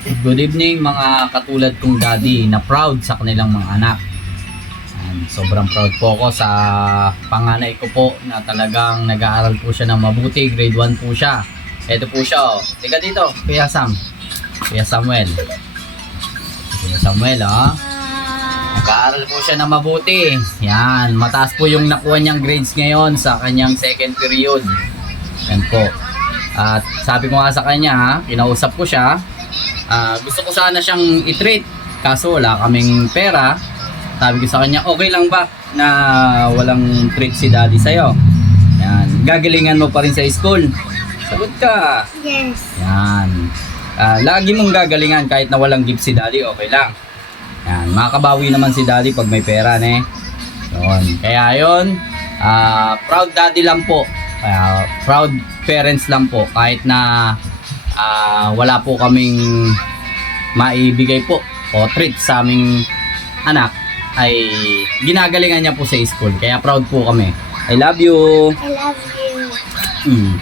Good evening mga katulad kong daddy na proud sa kanilang mga anak. Sobrang proud po ako sa panganay ko po na talagang nag-aaral po siya ng mabuti. Grade 1 po siya. Ito po siya oh. Tika dito, Kuya Sam. Kuya Samuel. Kuya Samuel oh. Nag-aaral po siya ng mabuti. Yan, mataas po yung nakuha niyang grades ngayon sa kanyang second period. Yan po. At sabi ko nga sa kanya ha, kinausap ko siya. Gusto ko sana siyang i-treat kaso wala kaming pera. Sabi ko sa kanya, okay lang ba na walang treat si daddy sa'yo? Yan. Gagalingan mo pa rin sa school. Sagot ka. Yes. Yan. Lagi mong gagalingan kahit na walang gift si daddy, okay lang. Yan. Makabawi naman si daddy pag may pera, ne? Yun. Kaya yun, proud daddy lang po. Proud parents lang po. Kahit na wala po kaming maibigay po o treat sa aming anak, ay ginagalingan niya po sa school. Kaya proud po kami. I love you. I love you.